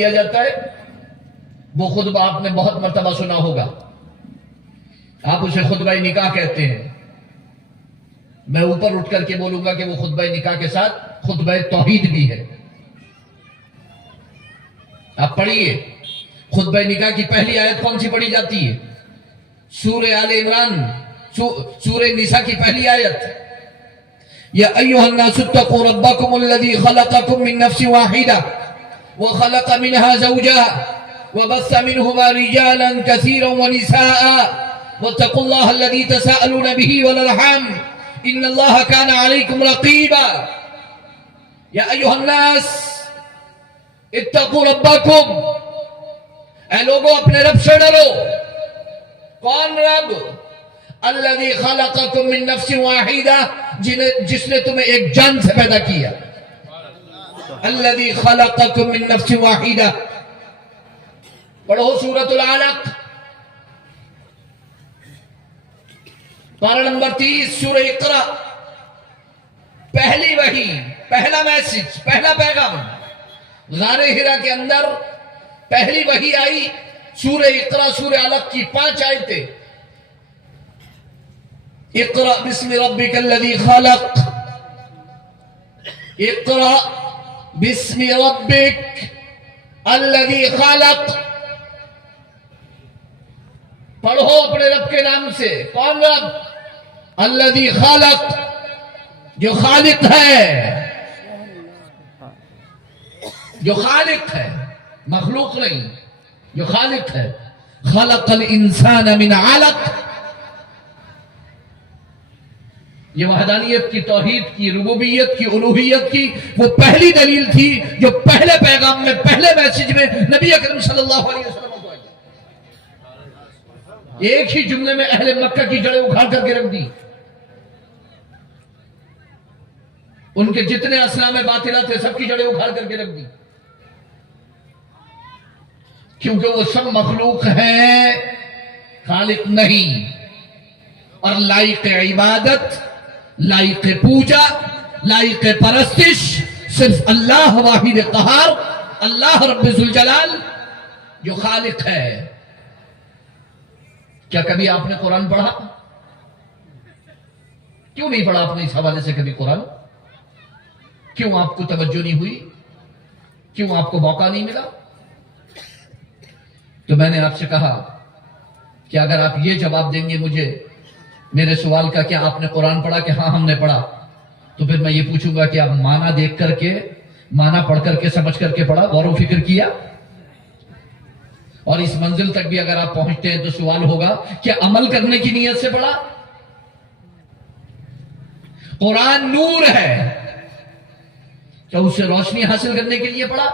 کیا جاتا ہے، وہ خطبہ آپ نے بہت مرتبہ سنا ہوگا، آپ اسے خطبہ نکاح کہتے ہیں۔ میں اوپر اٹھ کر کے بولوں گا کہ وہ خطبہ نکاح کے ساتھ خطبہ توحید بھی ہے۔ آپ پڑھیے، خطبہ نکاح کی پہلی آیت کون سی پڑھی جاتی ہے؟ سورہ آل عمران، سورہ نساء کی پہلی آیت، یا ایھا الناس اتقوا ربکم الذی خلقکم من نفس واحدہ وخلق منها زوجها وبث منهما رجالا كثيرا ونساء واتقوا الله الذي تساءلون به والارحام ان الله كان عليكم رقيبا۔ یا ایھا الناس اتقوا ربکم، اے لوگوں اپنے رب سے ڈرو۔ کون رب؟ الذی خلقکم من نفس واحدہ، جس نے تمہیں ایک جان سے پیدا کیا۔ الذی خلقکم من نفس واحدہ۔ پڑھو سورۃ العلق، پارہ نمبر 30، سورہ اقرا۔ پہلی وحی، پہلا میسج، پہلا پیغام، غار حرا کے اندر پہلی وحی آئی سورہ اقرا، سورہ علق کی 5 آیتیں۔ اقرأ بسم ربک الذی خلق، اقرأ بسم ربک الذی خلق۔ پڑھو اپنے رب کے نام سے۔ کون رب؟ الذی خلق، جو خالق ہے، جو خالق ہے، مخلوق نہیں، جو خالق ہے۔ خلق الانسان من علق، یہ وحدانیت کی، توحید کی، ربوبیت کی، الوہیت کی وہ پہلی دلیل تھی جو پہلے پیغام میں، پہلے میسج میں نبی اکرم صلی اللہ علیہ وسلم کو آئی۔ ایک ہی جملے میں اہل مکہ کی جڑیں اکھاڑ کر کے رکھ دی، ان کے جتنے اصنام باطلہ تھے سب کی جڑیں اکھاڑ کر کے رکھ دی، کیونکہ وہ سب مخلوق ہیں، خالق نہیں، اور لائق عبادت، لائق پوجا، لائق پرستش صرف اللہ واحد قہار، اللہ رب ذوالجلال جو خالق ہے۔ کیا کبھی آپ نے قرآن پڑھا؟ کیوں نہیں پڑھا آپ نے اس حوالے سے کبھی قرآن؟ کیوں آپ کو توجہ نہیں ہوئی؟ کیوں آپ کو موقع نہیں ملا؟ تو میں نے آپ سے کہا کہ اگر آپ یہ جواب دیں گے مجھے میرے سوال کا کہ آپ نے قرآن پڑھا کہ ہاں ہم نے پڑھا، تو پھر میں یہ پوچھوں گا کہ آپ معنی دیکھ کر کے، معنی پڑھ کر کے، سمجھ کر کے پڑھا، غور و فکر کیا؟ اور اس منزل تک بھی اگر آپ پہنچتے ہیں تو سوال ہوگا کہ عمل کرنے کی نیت سے پڑھا؟ قرآن نور ہے، کیا اس سے روشنی حاصل کرنے کے لیے پڑھا؟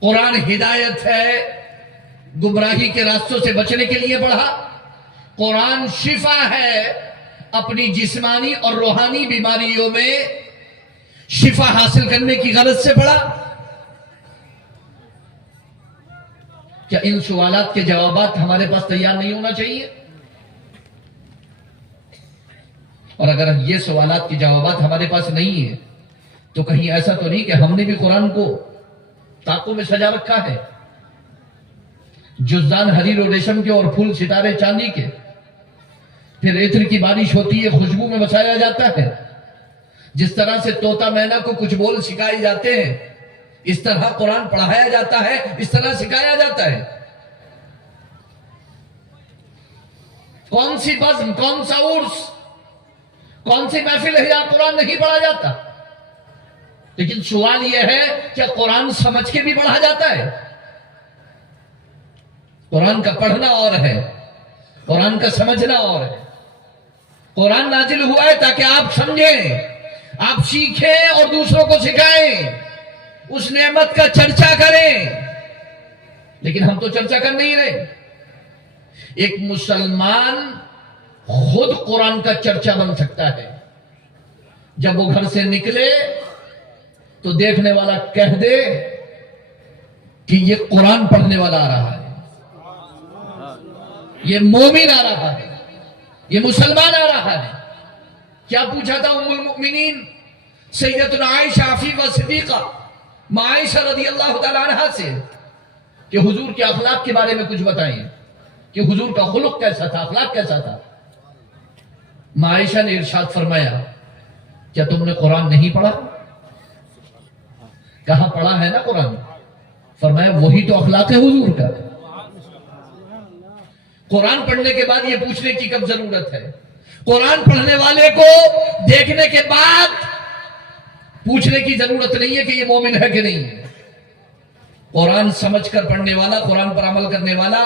قرآن ہدایت ہے، گمراہی کے راستوں سے بچنے کے لیے پڑھا؟ قرآن شفا ہے، اپنی جسمانی اور روحانی بیماریوں میں شفا حاصل کرنے کی غرض سے پڑھا؟ کیا ان سوالات کے جوابات ہمارے پاس تیار نہیں ہونا چاہیے؟ اور اگر یہ سوالات کے جوابات ہمارے پاس نہیں ہیں تو کہیں ایسا تو نہیں کہ ہم نے بھی قرآن کو طاقوں میں سجا رکھا ہے، جزدان حریر و ریشم کے اور پھول ستارے چاندی کے، پھر عطر کی بارش ہوتی ہے، خوشبو میں بسایا جاتا ہے۔ جس طرح سے طوطا مینا کو کچھ بول سکھائے جاتے ہیں، اس طرح قرآن پڑھایا جاتا ہے، اس طرح سکھایا جاتا ہے۔ کون سی بزم، کون سا عرس، کون سی محفل ہے جہاں قرآن نہیں پڑھا جاتا؟ لیکن سوال یہ ہے کہ قرآن سمجھ کے بھی پڑھا جاتا ہے؟ قرآن کا پڑھنا اور ہے، قرآن کا سمجھنا اور ہے۔ قرآن نازل ہوا ہے تاکہ آپ سمجھیں، آپ سیکھیں اور دوسروں کو سکھائیں، اس نعمت کا چرچا کریں۔ لیکن ہم تو چرچا کر نہیں رہے۔ ایک مسلمان خود قرآن کا چرچا بن سکتا ہے جب وہ گھر سے نکلے تو دیکھنے والا کہہ دے کہ یہ قرآن پڑھنے والا آ رہا ہے، یہ مومن آ رہا ہے، یہ مسلمان آ رہا ہے۔ کیا پوچھا تھا ام المؤمنین سیدتنا عائشہ عفیفہ صدیقہ ماں عائشہ رضی اللہ تعالیٰ عنہ سے کہ حضور کے اخلاق کے بارے میں کچھ بتائیں کہ حضور کا خلق کیسا تھا، اخلاق کیسا تھا۔ ماں عائشہ نے ارشاد فرمایا کیا تم نے قرآن نہیں پڑھا؟ کہا پڑھا ہے نا قرآن۔ فرمایا وہی تو اخلاق ہے حضور کا۔ قرآن پڑھنے کے بعد یہ پوچھنے کی کب ضرورت ہے؟ قرآن پڑھنے والے کو دیکھنے کے بعد پوچھنے کی ضرورت نہیں ہے کہ یہ مومن ہے کہ نہیں ہے۔ قرآن سمجھ کر پڑھنے والا، قرآن پر عمل کرنے والا،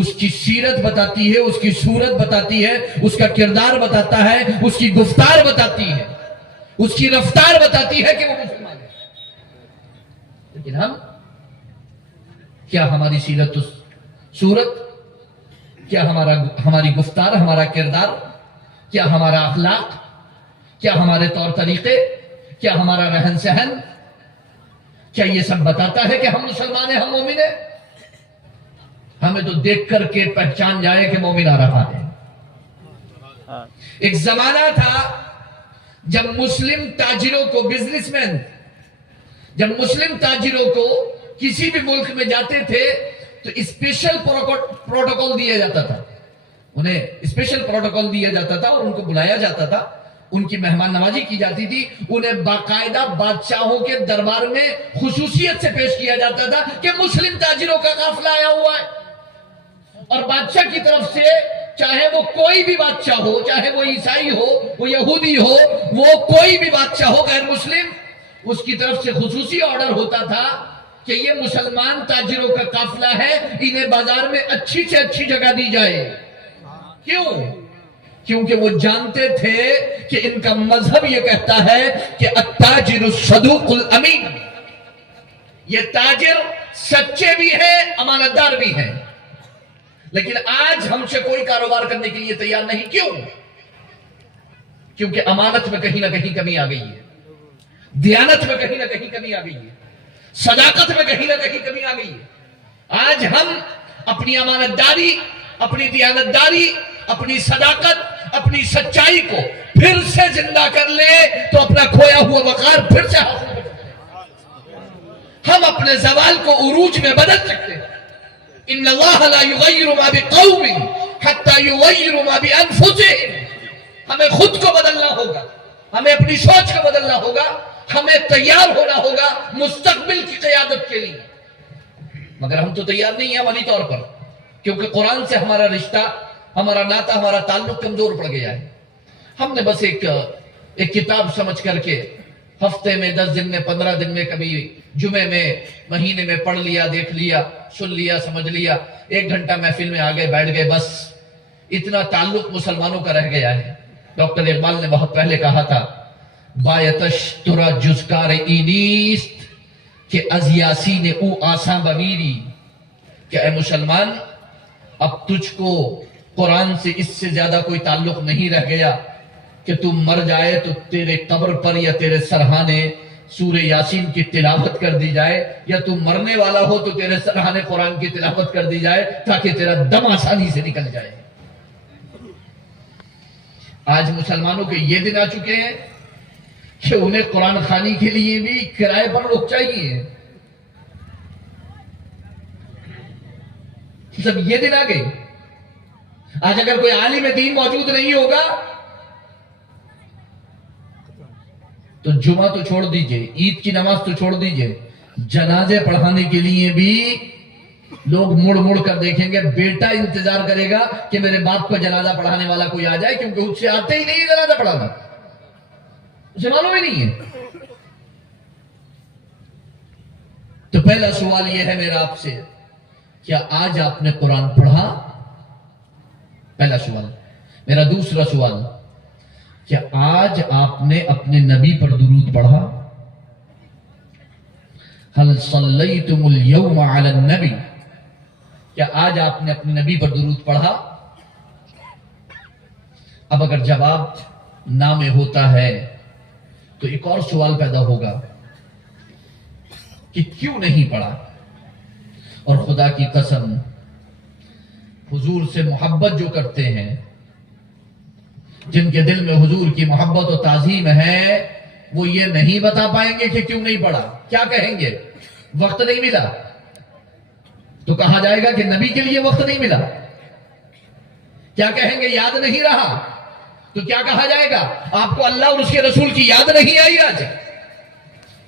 اس کی سیرت بتاتی ہے، اس کی صورت بتاتی ہے، اس کا کردار بتاتا ہے، اس کی گفتار بتاتی ہے، اس کی رفتار بتاتی ہے کہ وہ مسلمان ہے۔ لیکن ہم کیا ہماری سیرت صورت، کیا ہماری گفتار، ہمارا کردار، کیا ہمارا اخلاق، کیا ہمارے طور طریقے، کیا ہمارا رہن سہن، کیا یہ سب بتاتا ہے کہ ہم مسلمان ہیں، ہم مومن ہیں؟ ہمیں تو دیکھ کر کے پہچان جائے کہ مومن آ رہا ہے۔ ایک زمانہ تھا جب مسلم تاجروں کو، بزنس مین جب مسلم تاجروں کو کسی بھی ملک میں جاتے تھے تو اسپیشل پروٹوکول دیا جاتا تھا، انہیں اسپیشل پروٹوکول دیا جاتا تھا اور ان کو بلایا جاتا تھا، ان کی مہمان نوازی کی جاتی تھی، انہیں باقاعدہ بادشاہوں کے دربار میں خصوصیت سے پیش کیا جاتا تھا کہ مسلم تاجروں کا قافلہ آیا ہوا ہے۔ اور بادشاہ کی طرف سے چاہے وہ کوئی بھی بادشاہ ہو، چاہے وہ عیسائی ہو، وہ یہودی ہو، وہ کوئی بھی بادشاہ ہو غیر مسلم، اس کی طرف سے خصوصی آرڈر ہوتا تھا کہ یہ مسلمان تاجروں کا قافلہ ہے، انہیں بازار میں اچھی سے اچھی جگہ دی جائے۔ کیوں؟ کیونکہ وہ جانتے تھے کہ ان کا مذہب یہ کہتا ہے کہ التاجر الصدوق الامین، یہ تاجر سچے بھی ہیں، امانت دار بھی ہیں۔ لیکن آج ہم سے کوئی کاروبار کرنے کے لیے تیار نہیں۔ کیوں؟ کیونکہ امانت میں کہیں نہ کہیں کمی آ گئی ہے، دیانت میں کہیں نہ کہیں کمی آ گئی ہے، صداقت میں کہیں نہ کہیں کمی آ گئی ہے۔ آج ہم اپنی امانت داری، اپنی دیانت داری، اپنی صداقت، اپنی سچائی کو پھر سے زندہ کر لیں تو اپنا کھویا ہوا وقار پھر سے حاصل کر سکتے ہیں۔ ہم اپنے زوال کو عروج میں بدل سکتے ہیں۔ ان اللہ لا یغیر ما بقوم حتی یغیر ما بانفسهم۔ ہمیں خود کو بدلنا ہوگا، ہمیں اپنی سوچ کو بدلنا ہوگا، ہمیں تیار ہونا ہوگا مستقبل کی قیادت کے لیے۔ مگر ہم تو تیار نہیں ہیں عملی طور پر، کیونکہ قرآن سے ہمارا رشتہ، ہمارا ناطہ، ہمارا تعلق کمزور پڑ گیا ہے۔ ہم نے بس ایک کتاب سمجھ کر کے ہفتے میں 10 دن میں 15 دن میں کبھی جمعے میں مہینے میں پڑھ لیا، دیکھ لیا، سن لیا، سمجھ لیا، 1 گھنٹہ محفل میں آگے بیٹھ گئے، بس اتنا تعلق مسلمانوں کا رہ گیا ہے۔ ڈاکٹر اقبال نے بہت پہلے کہا تھا بایتش ترا جزکار اینیست کہ از یاسین او آساں بمیری، کہ اے مسلمان اب تجھ کو قرآن سے اس سے زیادہ کوئی تعلق نہیں رہ گیا کہ تم مر جائے تو تیرے قبر پر یا تیرے سرحانے سورہ یاسین کی تلاوت کر دی جائے، یا تم مرنے والا ہو تو تیرے سرحانے قرآن کی تلاوت کر دی جائے تاکہ تیرا دم آسانی سے نکل جائے۔ آج مسلمانوں کے یہ دن آ چکے ہیں کہ انہیں قرآن خوانی کے لیے بھی کرائے پر لوگ چاہیے۔ سب یہ دن آ گئے۔ آج اگر کوئی عالم دین موجود نہیں ہوگا تو جمعہ تو چھوڑ دیجئے، عید کی نماز تو چھوڑ دیجئے، جنازے پڑھانے کے لیے بھی لوگ مڑ مڑ کر دیکھیں گے۔ بیٹا انتظار کرے گا کہ میرے باپ کو جنازہ پڑھانے والا کوئی آ جائے، کیونکہ اس سے آتے ہی نہیں ہے جنازہ پڑھانا، اسے معلوم ہی نہیں ہے۔ تو پہلا سوال یہ ہے میرا آپ سے، کیا آج آپ نے قرآن پڑھا؟ پہلا سوال۔ میرا دوسرا سوال، کیا آج آپ نے اپنے نبی پر درود پڑھا؟ هل صلیتم اليوم علی النبی، کیا آج آپ نے اپنے نبی پر درود پڑھا؟ اب اگر جواب نہ میں ہوتا ہے تو ایک اور سوال پیدا ہوگا کہ کیوں نہیں پڑھا؟ اور خدا کی قسم حضور سے محبت جو کرتے ہیں، جن کے دل میں حضور کی محبت و تعظیم ہے، وہ یہ نہیں بتا پائیں گے کہ کیوں نہیں پڑھا۔ کیا کہیں گے؟ وقت نہیں ملا تو کہا جائے گا کہ نبی کے لیے وقت نہیں ملا. کیا کہیں گے؟ یاد نہیں رہا تو کیا کہا جائے گا؟ آپ کو اللہ اور اس کے رسول کی یاد نہیں آئی آج.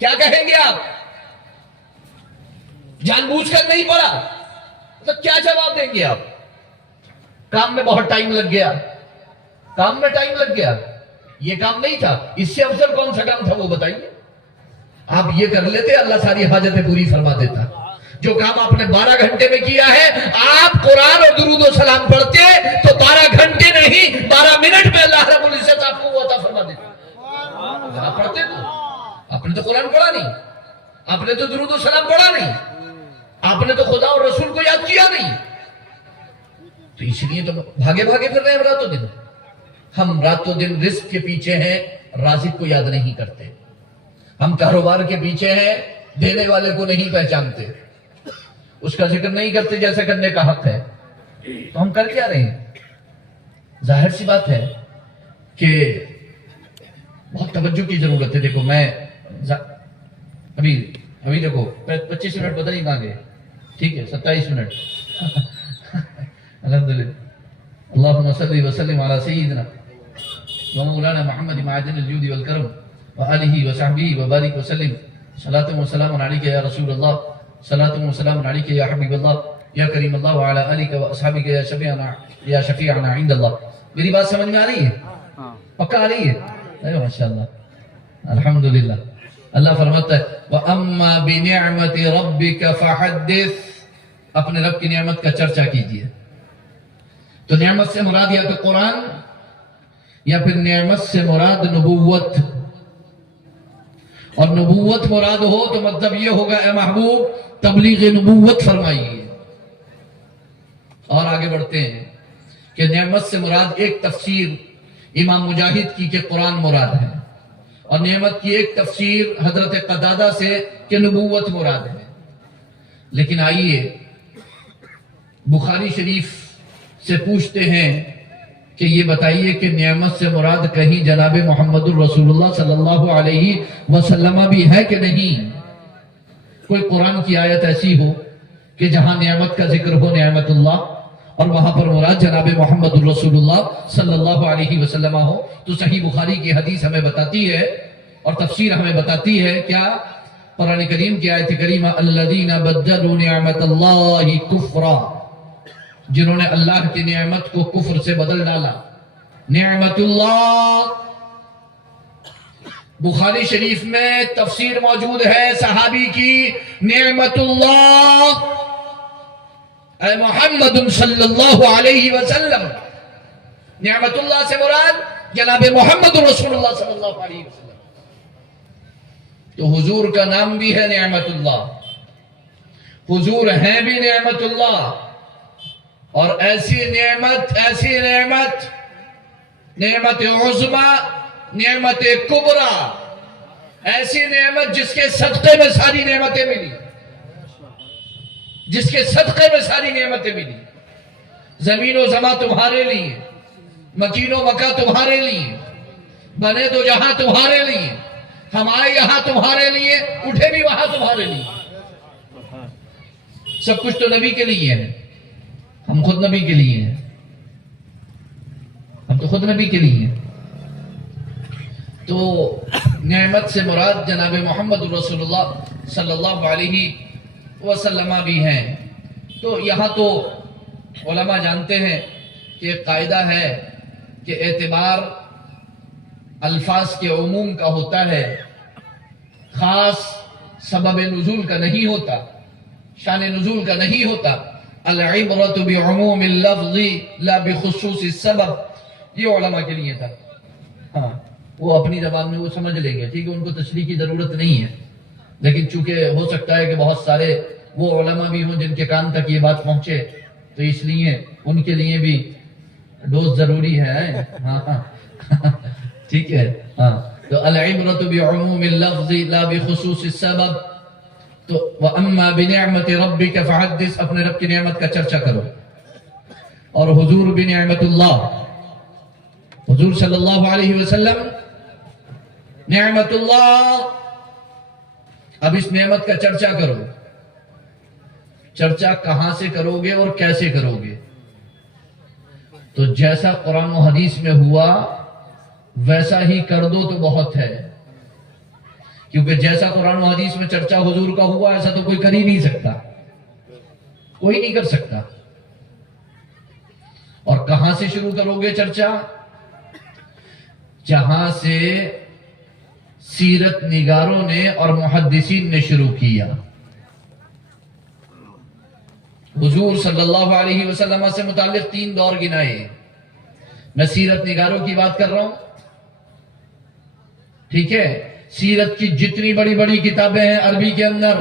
کیا کہیں گے آپ؟ جان بوجھ کر نہیں پڑا تو کیا جواب دیں گے آپ؟ کام میں بہت ٹائم لگ گیا، کام میں ٹائم لگ گیا، یہ کام نہیں تھا، اس سے افضل کون سا کام تھا وہ بتائیے. آپ یہ کر لیتے اللہ ساری حاجتیں پوری فرما دیتا. جو کام آپ نے 12 گھنٹے میں کیا ہے، آپ قرآن اور درود و سلام پڑھتے تو 12 گھنٹے نہیں 12 منٹ میں اللہ رب العزت آپ کو وہ عطا فرما دیتا. آپ پڑھتے تو آپ نے تو قرآن پڑھا نہیں، آپ نے تو درود و سلام پڑھا نہیں، آپ نے تو خدا اور رسول کو یاد کیا نہیں، تو اس لیے تو بھاگے بھاگے پھر رہے ہیں رات و دن. ہم رات و دن رزق کے پیچھے ہیں، رازق کو یاد نہیں کرتے. ہم کاروبار کے پیچھے ہیں، دینے والے کو نہیں پہچانتے، اس کا ذکر نہیں کرتے جیسے کرنے کا حق ہے. تو ہم کر کیا رہے ہیں؟ ظاہر سی بات ہے کہ بہت توجہ کی ضرورت ہے. دیکھو میں ابھی دیکھو 25 منٹ پتہ نہیں کہاں گئے. ٹھیک ہے 27 منٹ. الحمدللہ. اللہم صلی وسلم علی سیدنا و مولانا محمد معدن الجود والکرم وآلہ وصحبہ وبارک وسلم. صلاۃ و سلام علیک یا رسول اللہ، صلاۃ و سلام علیک یا حبیب اللہ یا کریم اللہ وعلی آلک و اصحابک یا شفیعنا عند اللہ. میری بات سمجھ میں آ رہی ہے؟ پکا آ رہی ہے؟ اے ماشاءاللہ الحمدللہ. اللہ فرماتا ہے وَأَمَّا بِنِعْمَةِ رَبِّكَ فَحَدِّثْ، اپنے رب کی نعمت کا چرچا کیجئے. تو نعمت سے مراد یا تو قرآن یا پھر نعمت سے مراد نبوت. اور نبوت مراد ہو تو مطلب یہ ہوگا اے محبوب تبلیغ نبوت فرمائیے. اور آگے بڑھتے ہیں کہ نعمت سے مراد ایک تفسیر امام مجاہد کی کہ قرآن مراد ہے، اور نعمت کی ایک تفسیر حضرت قتادہ سے کہ نبوت مراد ہے. لیکن آئیے بخاری شریف سے پوچھتے ہیں کہ یہ بتائیے کہ نعمت سے مراد کہیں جناب محمد الرسول اللہ صلی اللہ علیہ وسلم بھی ہے کہ نہیں؟ کوئی قرآن کی آیت ایسی ہو کہ جہاں نعمت کا ذکر ہو نعمت اللہ، اور وہاں پر مراد جناب محمد الرسول اللہ صلی اللہ علیہ وسلم ہو؟ تو صحیح بخاری کی حدیث ہمیں بتاتی ہے اور تفسیر ہمیں بتاتی ہے کیا؟ قرآن کریم کی آیت کریمہ الذین بدلوا نعمت اللہ کفرا، جنہوں نے اللہ کی نعمت کو کفر سے بدل ڈالا. نعمت اللہ بخاری شریف میں تفسیر موجود ہے صحابی کی، نعمت اللہ اے محمد صلی اللہ علیہ وسلم. نعمت اللہ سے مراد جناب محمد رسول اللہ صلی اللہ علیہ وسلم. تو حضور کا نام بھی ہے نعمت اللہ، حضور ہیں بھی نعمت اللہ. اور ایسی نعمت نعمت عظمی، نعمت کبریٰ، ایسی نعمت جس کے صدقے میں ساری نعمتیں ملی، جس کے صدقے میں ساری نعمتیں ملی. زمین و زماں تمہارے لیے، مکین و مکہ تمہارے لیے، بنے تو جہاں تمہارے لیے، ہمارے یہاں تمہارے لیے، اٹھے بھی وہاں تمہارے لیے. سب کچھ تو نبی کے لیے ہے. ہم خود نبی کے لیے ہیں، ہم تو خود نبی کے لیے ہیں. تو نعمت سے مراد جناب محمد رسول اللہ صلی اللہ علیہ وسلم بھی ہیں. تو یہاں تو علماء جانتے ہیں کہ ایک قاعدہ ہے کہ اعتبار الفاظ کے عموم کا ہوتا ہے، خاص سبب نزول کا نہیں ہوتا، شان نزول کا نہیں ہوتا. العبرۃ بعموم اللفظ لا بخصوص السبب، یہ علماء کے لیے تھا. ہاں وہ اپنی زبان میں وہ سمجھ لیں گے، ٹھیک ہے، ان کو تشریح کی ضرورت نہیں ہے. لیکن چونکہ ہو سکتا ہے کہ بہت سارے وہ علماء بھی ہوں جن کے کان تک یہ بات پہنچے، تو اس لیے ان کے لیے بھی ڈوز ضروری ہے. ہاں ٹھیک ہے. ہاں تو العبرۃ بعموم اللفظ لا بخصوص السبب. تو وَأَمَّا بِنِعْمَةِ رَبِّكَ فَحَدِّثْ، اپنے رب کی نعمت کا چرچا کرو. اور حضور بنعمت اللہ، حضور صلی اللہ علیہ وسلم نعمت اللہ اب اس نعمت کا چرچا کرو. چرچا کہاں سے کرو گے اور کیسے کرو گے؟ تو جیسا قرآن و حدیث میں ہوا ویسا ہی کر دو تو بہت ہے. کیونکہ جیسا قرآن و حدیث میں چرچا حضور کا ہوا ایسا تو کوئی کر ہی نہیں سکتا، کوئی نہیں کر سکتا. اور کہاں سے شروع کرو گے چرچا؟ جہاں سے سیرت نگاروں نے اور محدثین نے شروع کیا. حضور صلی اللہ علیہ وسلم سے متعلق 3 دور گنائے. میں سیرت نگاروں کی بات کر رہا ہوں، ٹھیک ہے؟ سیرت کی جتنی بڑی بڑی کتابیں ہیں عربی کے اندر،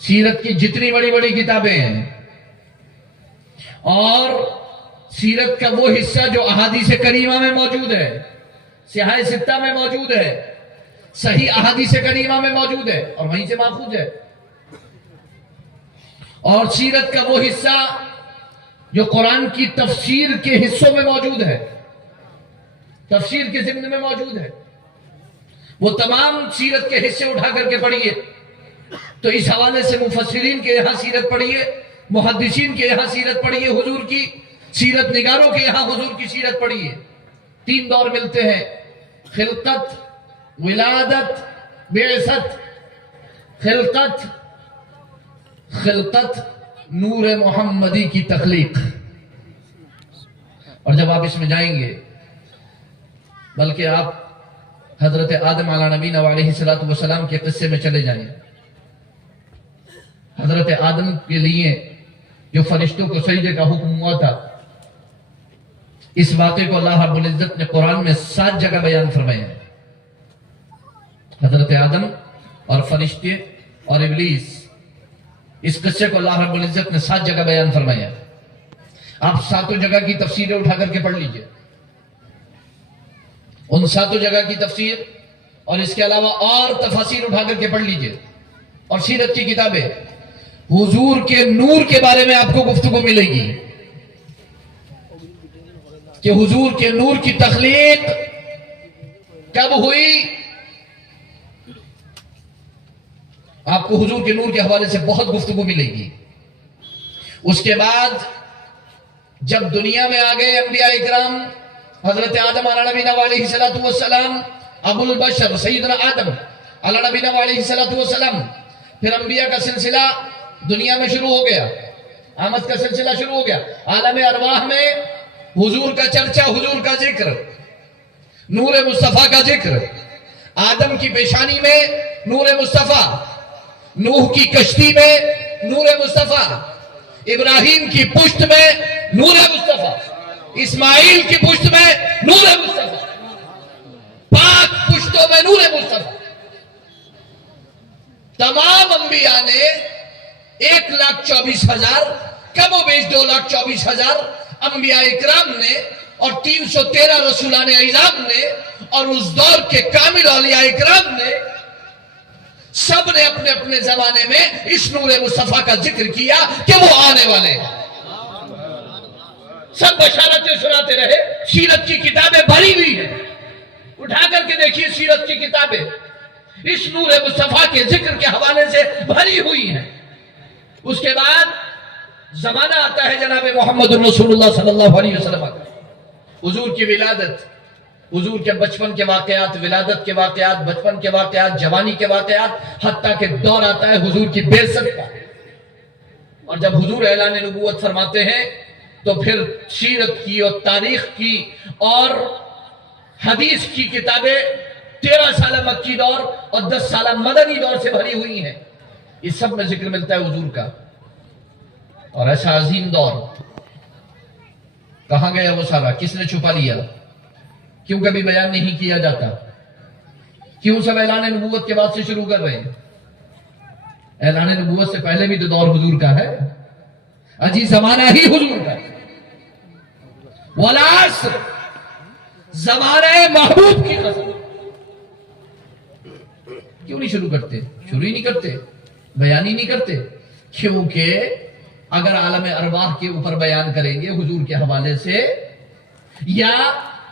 سیرت کی جتنی بڑی بڑی کتابیں ہیں، اور سیرت کا وہ حصہ جو احادیث کریمہ میں موجود ہے، سیاہ ستہ میں موجود ہے، صحیح احادیث کریمہ میں موجود ہے اور وہیں سے ماخوذ ہے. اور سیرت کا وہ حصہ جو قرآن کی تفسیر کے حصوں میں موجود ہے، تفسیر کے ضمن میں موجود ہے، وہ تمام سیرت کے حصے اٹھا کر کے پڑھیے. تو اس حوالے سے مفسرین کے یہاں سیرت پڑھیے، محدثین کے یہاں سیرت پڑھیے، حضور کی سیرت نگاروں کے یہاں حضور کی سیرت پڑھیے. 3 دور ملتے ہیں: خلقت، ولادت، بعثت. خلقت نور محمدی کی تخلیق. اور جب آپ اس میں جائیں گے، بلکہ آپ حضرت آدم علیہ نبینا علیہ السلام کے قصے میں چلے جائیں. حضرت آدم کے لیے جو فرشتوں کو سجدے کا حکم ہوا تھا، اس واقعے کو اللہ رب العزت نے قرآن میں 7 جگہ بیان فرمایا. حضرت آدم اور فرشتے اور ابلیس، اس قصے کو اللہ رب العزت نے 7 جگہ بیان فرمایا. آپ 7 جگہ کی تفسیریں اٹھا کر کے پڑھ لیجئے. ان 7 جگہ کی تفسیر اور اس کے علاوہ اور تفاسیر اٹھا کر کے پڑھ لیجئے. اور سیرت کی کتابیں، حضور کے نور کے بارے میں آپ کو گفتگو ملے گی کہ حضور کے نور کی تخلیق کب ہوئی. آپ کو حضور کے نور کے حوالے سے بہت گفتگو ملے گی. اس کے بعد جب دنیا میں آ گئے انبیاء اکرام، حضرت آدم علیہ نبینا علیہ السلام، ابو البشر سیدنا آدم علیہ نبینا علیہ السلام، پھر انبیاء کا سلسلہ دنیا میں شروع ہو گیا، آمد کا سلسلہ شروع ہو گیا. عالم ارواح میں حضور کا چرچا، حضور کا ذکر، نور مصطفیٰ کا ذکر. آدم کی پیشانی میں نور مصطفیٰ، نوح کی کشتی میں نور مصطفیٰ، ابراہیم کی پشت میں نور مصطفیٰ، اسماعیل کی پشت میں نور مصطفیٰ، پاک پشتوں میں نور مصطفیٰ. تمام انبیاء نے 1,24,000 کم و بیش 2,24,000 انبیاء اکرام نے اور 313 رسولان اعظام نے اور اس دور کے کامل اولیاء اکرام نے، سب نے اپنے اپنے زمانے میں اس نور مصطفیٰ کا ذکر کیا کہ وہ آنے والے. سب بشارتیں سناتے رہے. سیرت کی کتابیں بھری ہوئی ہیں، اٹھا کر کے دیکھیے سیرت کی کتابیں اس نور مصطفیٰ کے ذکر کے حوالے سے بھری ہوئی ہیں. اس کے بعد زمانہ آتا ہے جناب محمد رسول اللہ صلی اللہ علیہ وسلم کا. حضور کی ولادت، حضور کے بچپن کے واقعات، ولادت کے واقعات، بچپن کے واقعات، جوانی کے واقعات، حتیٰ کہ دور آتا ہے حضور کی بعثت کا. اور جب حضور اعلان نبوت فرماتے ہیں تو پھر سیرت کی اور تاریخ کی اور حدیث کی کتابیں 13 سالہ مکی دور اور 10 سالہ مدنی دور سے بھری ہوئی ہیں. اس سب میں ذکر ملتا ہے حضور کا. اور ایسا عظیم دور کہاں گیا وہ سارا؟ کس نے چھپا لیا؟ کیوں کبھی بیان نہیں کیا جاتا؟ کیوں سب اعلان نبوت کے بعد سے شروع کر رہے ہیں؟ اعلان نبوت سے پہلے بھی تو دور حضور کا ہے، اجی زمانہ ہی حضور کا. والعصر، زمانہ محبوب کی قسم. کیوں نہیں شروع کرتے؟ شروع ہی نہیں کرتے، بیان ہی نہیں کرتے. کیونکہ اگر عالم ارواح کے اوپر بیان کریں گے حضور کے حوالے سے، یا